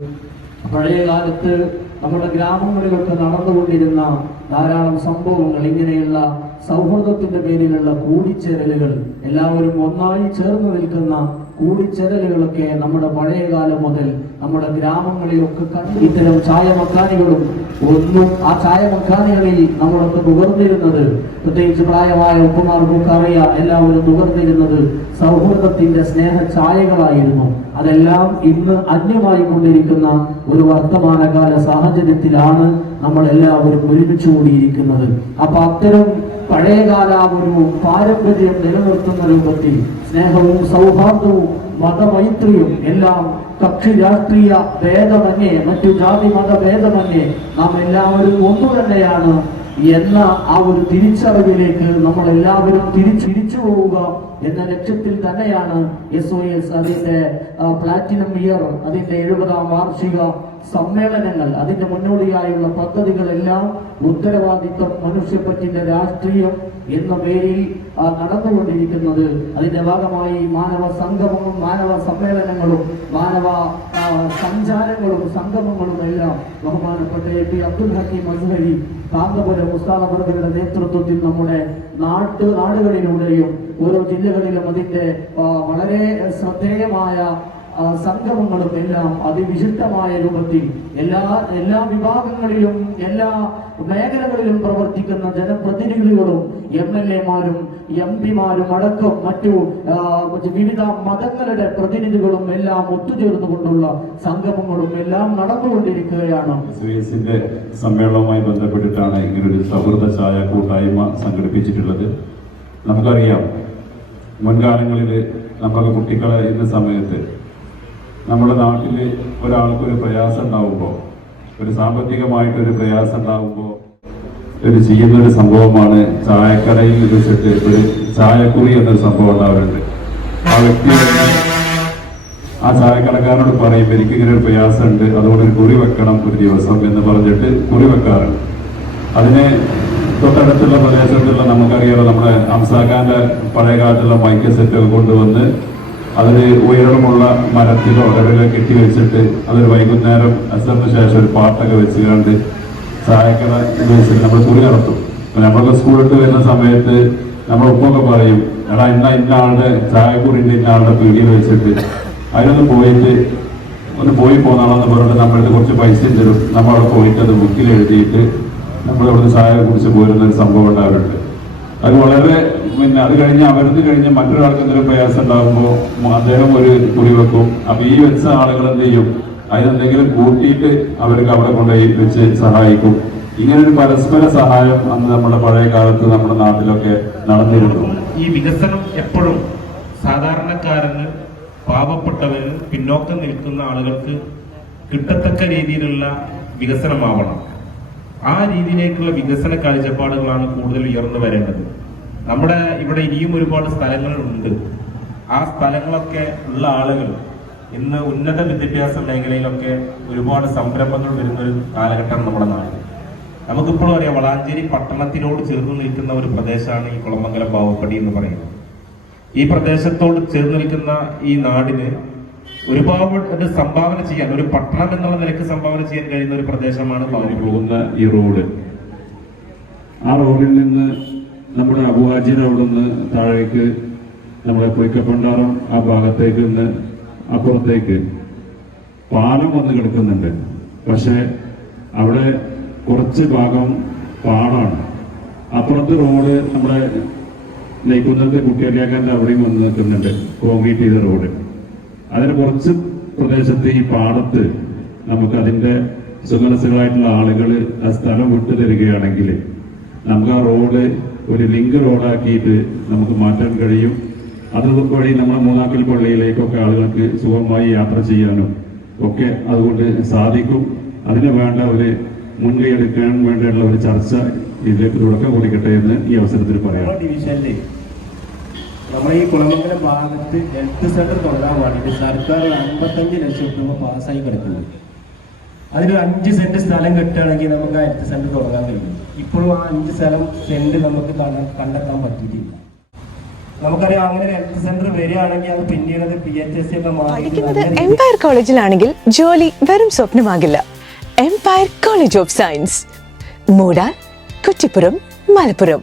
പഴയ കാലത്ത് നമ്മുടെ ഗ്രാമങ്ങളിലൊക്കെ നടന്നുകൊണ്ടിരുന്ന ധാരാളം സംഭവങ്ങൾ ഇങ്ങനെയുള്ള സൗഹൃദത്തിന്റെ പേരിലുള്ള കൂടിച്ചേരലുകൾ എല്ലാവരും ഒന്നായി ചേർന്ന് നിൽക്കുന്ന കൂടിച്ചേരലുകളൊക്കെ നമ്മുടെ പഴയ കാലം മുതൽ നമ്മുടെ ഗ്രാമങ്ങളിലൊക്കെ കണ്ട് ഇത്തരം ചായ മക്കാനികളും ഒന്നും ആ ചായ മക്കാനികളിൽ നമ്മളൊക്കെ നുകർന്നിരുന്നത്. പ്രത്യേകിച്ച് പ്രായമായ ഉപ്പുമാർക്കൊക്കെ അറിയാം. എല്ലാവരും നുകർന്നിരുന്നത് സൗഹൃദത്തിന്റെ സ്നേഹ ചായകളായിരുന്നു അതെല്ലാം ഇന്ന് അന്യമായി കൊണ്ടിരിക്കുന്ന ഒരു വർത്തമാനകാല സാഹചര്യത്തിലാണ് നമ്മൾ എല്ലാവരും ഒരുമിച്ച് കൂടിയിരിക്കുന്നത്. അപ്പൊ അത്തരം പഴയകാല ഒരു പാരമ്പര്യം നിലനിർത്തുന്ന രൂപത്തിൽ സ്നേഹവും സൗഹാർദ്ദവും മതമൈത്രിയും എല്ലാം കക്ഷി രാഷ്ട്രീയ ഭേദമന്യേ മറ്റു ജാതി മത ഭേദമന്യേ നാം എല്ലാവരും ഒന്നു തന്നെയാണ് എന്ന ആ ഒരു തിരിച്ചറിവിലേക്ക് നമ്മൾ എല്ലാവരും തിരിച്ചു പോവുക എന്ന ലക്ഷ്യത്തിൽ തന്നെയാണ് എസ് ഒ എസ് അതിന്റെ പ്ലാറ്റിനം ഇയർ അതിന്റെ എഴുപതാം വാർഷിക സമ്മേളനങ്ങൾ അതിന്റെ മുന്നോടിയായുള്ള പദ്ധതികളെല്ലാം ഉത്തരവാദിത്വം മനുഷ്യപ്പറ്റിന്റെ രാഷ്ട്രീയം എന്ന പേരിൽ നടന്നുകൊണ്ടിരിക്കുന്നത്. അതിന്റെ ഭാഗമായി മാനവ സംഗമവും മാനവ സമ്മേളനങ്ങളും മാനവ സഞ്ചാരങ്ങളും സംഗമങ്ങളും എല്ലാം ബഹുമാനപ്പെട്ട എ പി അബ്ദുൽ ഹക്കീം അസ്ഹരി കാന്തപുരം ഉസ്താദവർഗയുടെ നേതൃത്വത്തിൽ നമ്മുടെ നാട്ട് നാടുകളിലൂടെയും ഓരോ ജില്ലകളിലും അതിന്റെ വളരെ ശ്രദ്ധേയമായ സംഗമങ്ങളും എല്ലാം അതിവിശിഷ്ടമായ രൂപത്തിൽ എല്ലാ എല്ലാ വിഭാഗങ്ങളിലും എല്ലാ മേഖലകളിലും പ്രവർത്തിക്കുന്ന ജനപ്രതിനിധികളും എം എൽ എമാരും എം പിമാരും അടക്കം മറ്റു വിവിധ മതങ്ങളുടെ പ്രതിനിധികളും എല്ലാം ഒത്തുചേർന്നുകൊണ്ടുള്ള സംഗമങ്ങളും എല്ലാം നടന്നുകൊണ്ടിരിക്കുകയാണ്. സമ്മേളനവുമായി ബന്ധപ്പെട്ടിട്ടാണ് ഇങ്ങനൊരു സൗഹൃദ ചായ കൂട്ടായ്മ സംഘടിപ്പിച്ചിട്ടുള്ളത്. നമുക്കറിയാം മുൻകാലങ്ങളിൽ നമ്മളൊക്കെ ഇന്ന സമയത്ത് നമ്മുടെ നാട്ടിൽ ഒരാൾക്കൊരു പ്രയാസം ഉണ്ടാവുമ്പോൾ ഒരു സാമ്പത്തികമായിട്ടൊരു പ്രയാസം ഉണ്ടാവുമ്പോൾ ഒരു ചെയ്യുന്ന ഒരു സംഭവമാണ് ചായക്കടയിൽ വെച്ചിട്ട് ഒരു ചായക്കുറി എന്നൊരു സംഭവം ഉണ്ടാവാറുണ്ട്. ആ വ്യക്തി ആ ചായക്കടക്കാരനോട് പറയും എനിക്ക് ഇങ്ങനെ ഒരു പ്രയാസമുണ്ട് അതുകൊണ്ട് ഒരു കുറി വെക്കണം ഒരു ദിവസം എന്ന് പറഞ്ഞിട്ട് കുറി വെക്കാറുണ്ട്. അതിന് തൊട്ടടുത്തുള്ള പ്രദേശത്തുള്ള നമുക്കറിയാലോ നമ്മുടെ അംസാഖാന്റെ പഴയ കാലത്തുള്ള മൈക്ക് സെറ്റൊക്കെ കൊണ്ടുവന്ന് അതിന് ഉയരമുള്ള മരത്തിലോ അടവിലോ കെട്ടി വെച്ചിട്ട് അതൊരു വൈകുന്നേരം അസറിന് ശേഷം ഒരു പാട്ടൊക്കെ വെച്ച് കണ്ട് സഹായിക്കണ വെച്ചിട്ട് നമ്മൾ കുറി നടത്തും. നമ്മളൊക്കെ സ്കൂളിട്ട് വരുന്ന സമയത്ത് നമ്മൾ ഉപ്പൊക്കെ പറയും എടാ ഇന്ന ഇന്ന ആളുടെ ചായക്കുറിന്റെ ഇന്ന ആളുടെ പീടിയിൽ വെച്ചിട്ട് അതിനൊന്ന് പോയിട്ട് ഒന്ന് പോയി പോന്നാണെന്ന് പറഞ്ഞിട്ട് നമ്മളുടെ കുറച്ച് പൈസ തരും. നമ്മൾ അവിടെ പോയിട്ട് അത് ബുക്കിൽ എഴുതിയിട്ട് നമ്മൾ സഹായം ചായ കുടിച്ച് പോരുന്ന ഒരു സംഭവം ഉണ്ടാവാറുണ്ട് അത് വളരെ പിന്നെ അത് കഴിഞ്ഞ് അവരത് കഴിഞ്ഞ് മറ്റൊരാൾക്ക് എന്തെങ്കിലും പ്രയാസം ഉണ്ടാകുമ്പോൾ അദ്ദേഹം ഒരു കുറി വെക്കും. അപ്പൊ ഈ വെച്ച ആളുകൾ എന്ത് ചെയ്യും? അതിനെന്തെങ്കിലും കൂട്ടിയിട്ട് അവർക്ക് അവിടെ കൊണ്ടുപോയി വെച്ച് സഹായിക്കും. ഇങ്ങനെ ഒരു പരസ്പര സഹായം അന്ന് നമ്മുടെ പഴയ കാലത്ത് നമ്മുടെ നാട്ടിലൊക്കെ നടന്നിരുന്നു. ഈ വികസനം എപ്പോഴും സാധാരണക്കാരന് പാവപ്പെട്ടവന് പിന്നോക്കം നിൽക്കുന്ന ആളുകൾക്ക് കിട്ടത്തക്ക രീതിയിലുള്ള വികസനമാവണം. ആ രീതിയിലേക്കുള്ള വികസന കാഴ്ചപ്പാടുകളാണ് കൂടുതൽ ഉയർന്നു വരേണ്ടത്. നമ്മുടെ ഇവിടെ ഇനിയും ഒരുപാട് സ്ഥലങ്ങളുണ്ട്. ആ സ്ഥലങ്ങളൊക്കെ ഉള്ള ആളുകൾ ഇന്ന് ഉന്നത വിദ്യാഭ്യാസ മേഖലയിലൊക്കെ ഒരുപാട് സംരംഭങ്ങൾ വരുന്ന ഒരു നമ്മുടെ നാട് നമുക്കിപ്പോഴും അറിയാം വളാഞ്ചേരി പട്ടണത്തിനോട് ചേർന്ന് നിൽക്കുന്ന ഒരു പ്രദേശമാണ് ഈ കുളമംഗലം ബാവപ്പടി എന്ന് പറയുന്നത്. ഈ പ്രദേശത്തോട് ചേർന്ന് നിൽക്കുന്ന ഈ നാടിന് ഒരുപാട് ഒരു സംഭാവന ചെയ്യാൻ ഒരു പട്ടണം എന്നുള്ള നിലയ്ക്ക് സംഭാവന ചെയ്യാൻ കഴിയുന്ന ഒരു പ്രദേശമാണ് പോകുന്ന ഈ റോഡ്. ആ റോഡിൽ നിന്ന് നമ്മുടെ അവിടുന്ന് താഴേക്ക് നമ്മളെ പൊയ്ക്കപ്പണ്ടാറം ആ ഭാഗത്തേക്ക് നിന്ന് അപ്പുറത്തേക്ക് പാലം വന്ന് കിടക്കുന്നുണ്ട്. പക്ഷെ അവിടെ കുറച്ച് ഭാഗം പാടാണ്. അപ്പുറത്ത് റോഡ് നമ്മുടെ നെയ്ക്കുന്നത്ത് കുട്ടിയലിയാക്കാന്റെ അവിടെയും വന്ന് നിൽക്കുന്നുണ്ട്. കോൺക്രീറ്റ് ചെയ്ത റോഡ്. അതിന് കുറച്ച് പ്രദേശത്ത് ഈ പാടത്ത് നമുക്ക് അതിന്റെ സുഖലസുകളായിട്ടുള്ള ആളുകൾ ആ സ്ഥലം വിട്ടു തരികയാണെങ്കിൽ നമുക്ക് ആ റോഡ് ഒരു ലിങ്ക് റോഡാക്കിയിട്ട് നമുക്ക് മാറ്റാൻ കഴിയും. അത് വഴി നമ്മുടെ മൂന്നാക്കൽ പള്ളിയിലേക്കൊക്കെ ആളുകൾക്ക് സുഖമായി യാത്ര ചെയ്യാനും ഒക്കെ അതുകൊണ്ട് സാധിക്കും. അതിന് വേണ്ട ഒരു മുൻകൈ എടുക്കാൻ വേണ്ടിയുള്ള ഒരു ചർച്ച ഇതിലേക്ക് തുടക്കം കുറിക്കട്ടെ എന്ന് ഈ അവസരത്തിൽ പറയാം. ഡിവിഷനിൽ നമ്മുടെ ഈ കുളമംഗലം ഭാഗത്ത് ഹെൽത്ത് സെന്റർ തുടങ്ങാൻ വേണ്ടിയിട്ട് സർക്കാർ അമ്പത്തഞ്ച് ലക്ഷം രൂപ പാസ്സായി കിടക്കുന്നു. അതിൽ അഞ്ച് സെന്റ് സ്ഥലം കിട്ടുകയാണെങ്കിൽ നമുക്ക് ആ സെന്റ് തുടങ്ങാൻ കഴിയും. ഇപ്പോഴും ആ അഞ്ച് സ്ഥലം സെന്റ് നമുക്ക് കണ്ടെത്താൻ പറ്റിയിട്ടില്ല. നമുക്കറിയാം അങ്ങനെ ഒരു ഹെൽത്ത് സെന്റർ വരികയാണെങ്കിൽ അത് പിന്നീട് അത് പി എച്ച് എസ് ഒക്കെ പഠിക്കുന്നത് എംപയർ കോളേജിലാണെങ്കിൽ ജോലി വെറും സ്വപ്നമാകില്ല. എംപയർ കോളേജ് ഓഫ് സയൻസ് മൂടാൻ കുറ്റിപ്പുറം മലപ്പുറം.